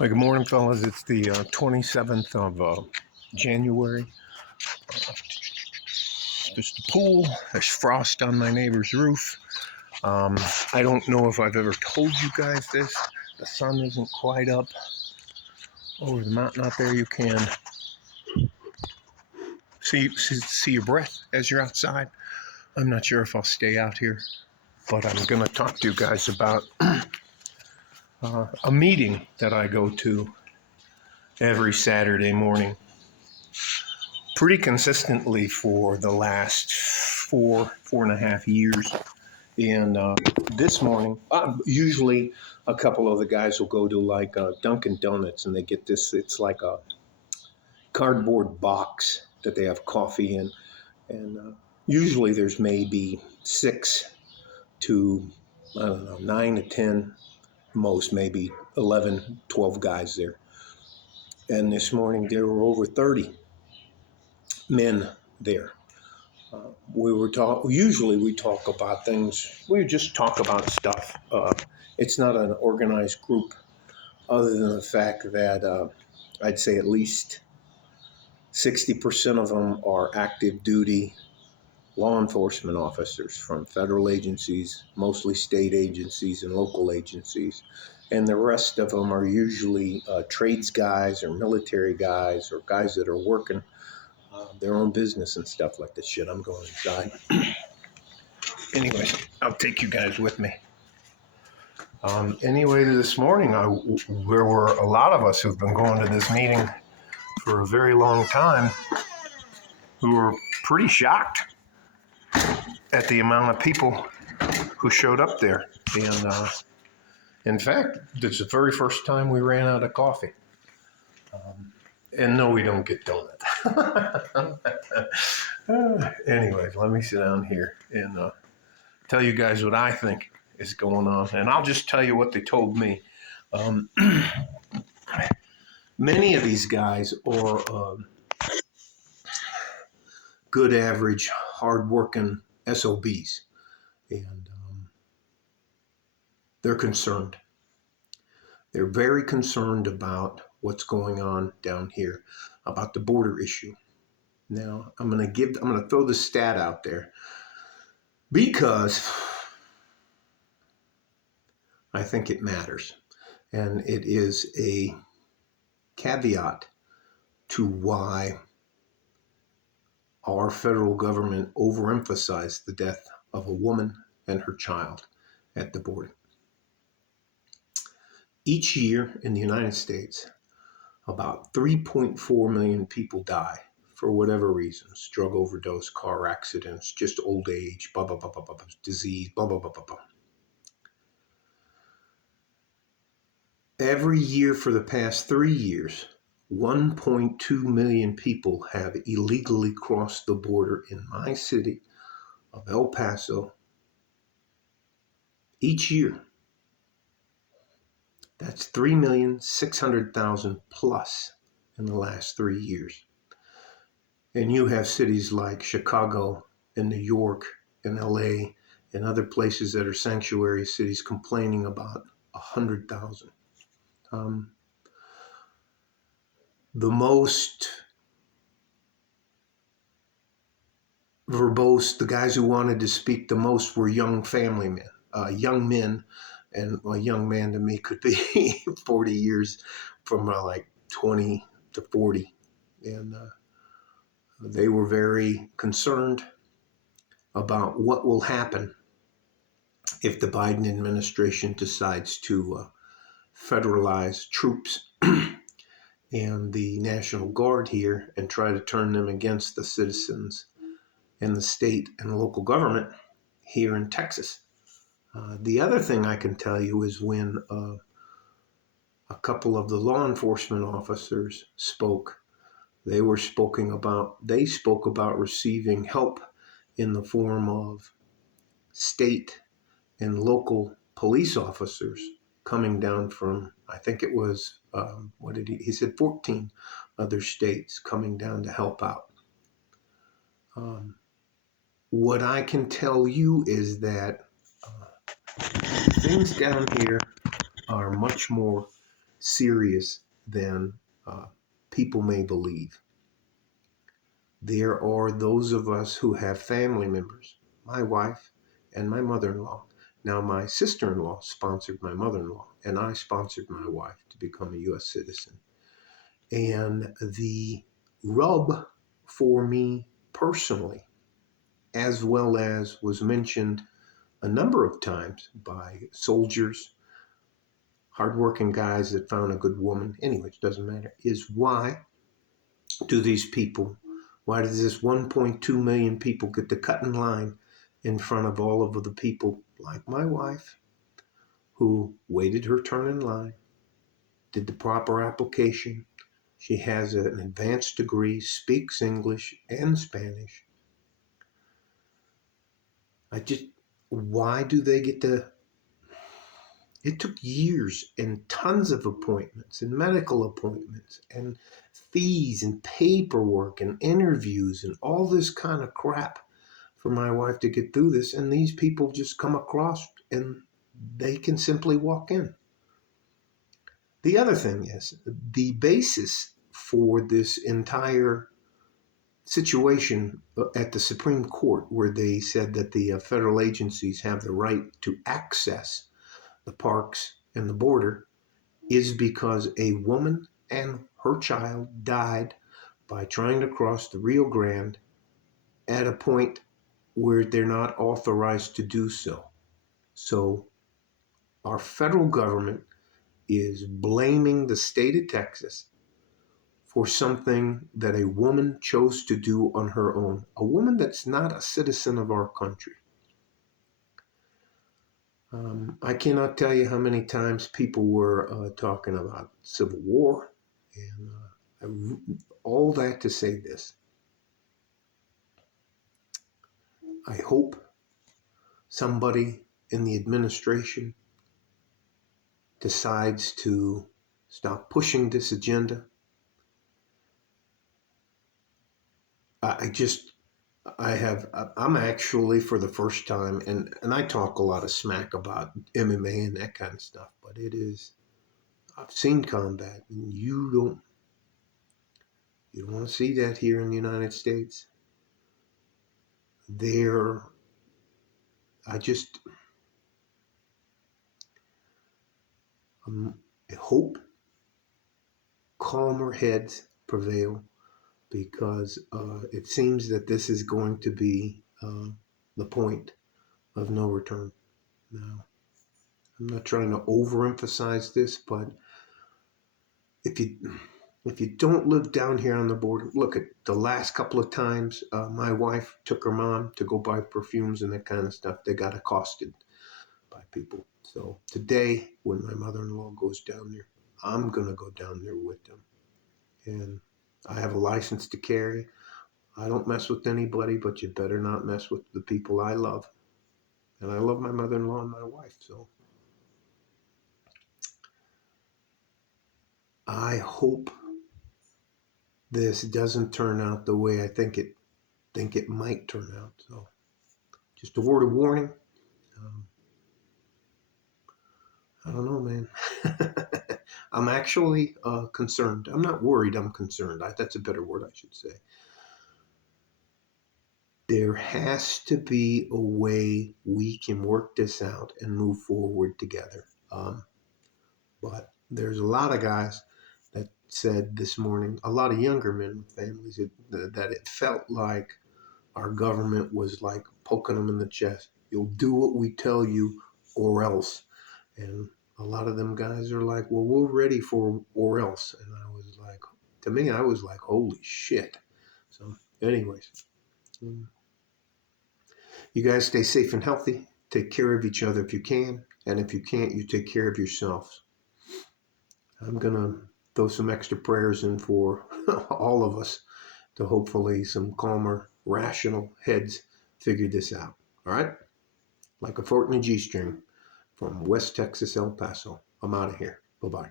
Well, good morning, fellas. It's the 27th of January. There's the pool. There's frost on my neighbor's roof. I don't know if I've ever told you guys this. The sun isn't quite up over the mountain out there. You can see your breath as you're outside. I'm not sure if I'll stay out here, but I'm going to talk to you guys about a meeting that I go to every Saturday morning pretty consistently for the last four and a half years. And this morning, usually a couple of the guys will go to like Dunkin' Donuts and they get this, it's like a cardboard box that they have coffee in. And usually there's maybe 6 to, I don't know, 9 to 10, most maybe 11, 12 guys there. And this morning there were over 30 men there. Usually we talk about things, we just talk about stuff. It's not an organized group other than the fact that I'd say at least 60% of them are active duty law enforcement officers from federal agencies, mostly state agencies and local agencies. And the rest of them are usually trades guys or military guys or guys that are working their own business and stuff like this shit. I'm going inside. Anyways, I'll take you guys with me. Anyway, this morning, there were a lot of us who've been going to this meeting for a very long time who were pretty shocked at the amount of people who showed up there. And in fact, this is the very first time we ran out of coffee. And no, we don't get donuts. Anyways, let me sit down here and tell you guys what I think is going on. And I'll just tell you what they told me. Many of these guys are good, average, hardworking SOBs. And they're concerned. They're very concerned about what's going on down here, about the border issue. Now, I'm going to throw the stat out there because I think it matters. And it is a caveat to why our federal government overemphasized the death of a woman and her child at the border. Each year in the United States, about 3.4 million people die for whatever reasons, drug overdose, car accidents, just old age, blah, blah, blah, blah, blah, disease, blah, blah, blah, blah, blah. Every year for the past 3 years, 1.2 million people have illegally crossed the border in my city of El Paso each year. That's 3,600,000 plus in the last 3 years. And you have cities like Chicago and New York and LA and other places that are sanctuary cities complaining about 100,000. The most verbose, the guys who wanted to speak the most were young family men, young men. And a young man to me could be 40 years from like 20 to 40. And they were very concerned about what will happen if the Biden administration decides to federalize troops and the National Guard here and try to turn them against the citizens and the state and local government here in Texas. The other thing I can tell you is when a couple of the law enforcement officers spoke, they spoke about receiving help in the form of state and local police officers coming down from, I think it was, he said 14 other states coming down to help out. What I can tell you is that things down here are much more serious than people may believe. There are those of us who have family members, my wife and my mother-in-law. Now, my sister-in-law sponsored my mother-in-law, and I sponsored my wife to become a U.S. citizen. And the rub for me personally, as well as was mentioned a number of times by soldiers, hardworking guys that found a good woman, anyway, it doesn't matter, is why do these people, why does this 1.2 million people get to cut in line in front of all of the people like my wife who waited her turn in line, did the proper application. She has an advanced degree, speaks English and Spanish. Why do they get to? It took years and tons of appointments and medical appointments and fees and paperwork and interviews and all this kind of crap for my wife to get through this. And these people just come across and they can simply walk in. The other thing is the basis for this entire situation at the Supreme Court, where they said that the federal agencies have the right to access the parks and the border, is because a woman and her child died by trying to cross the Rio Grande at a point where they're not authorized to do so. So our federal government is blaming the state of Texas for something that a woman chose to do on her own, a woman that's not a citizen of our country. I cannot tell you how many times people were talking about Civil War, and all that to say this. I hope somebody in the administration decides to stop pushing this agenda. I'm actually, for the first time, and I talk a lot of smack about MMA and that kind of stuff, but I've seen combat, and you don't want to see that here in the United States. I hope calmer heads prevail, because it seems that this is going to be the point of no return. Now, I'm not trying to overemphasize this, but if you don't live down here on the border, look at the last couple of times my wife took her mom to go buy perfumes and that kind of stuff. They got accosted by people. So today, when my mother-in-law goes down there, I'm going to go down there with them. And I have a license to carry. I don't mess with anybody, but you better not mess with the people I love. And I love my mother-in-law and my wife. So I hope this doesn't turn out the way I think it might turn out. So just a word of warning. I don't know, man. I'm actually concerned. I'm not worried. I'm concerned. That's a better word, I should say. There has to be a way we can work this out and move forward together. But there's a lot of guys that said this morning, a lot of younger men with families, that it felt like our government was like poking them in the chest. You'll do what we tell you or else. And a lot of them guys are like, well, we're ready for or else. And I was like, to me, I was like, holy shit. So anyways, you guys stay safe and healthy. Take care of each other if you can. And if you can't, you take care of yourselves. I'm going to throw some extra prayers in for all of us to hopefully some calmer, rational heads figure this out. All right? Like a fort in a G-string from West Texas, El Paso. I'm out of here. Bye-bye.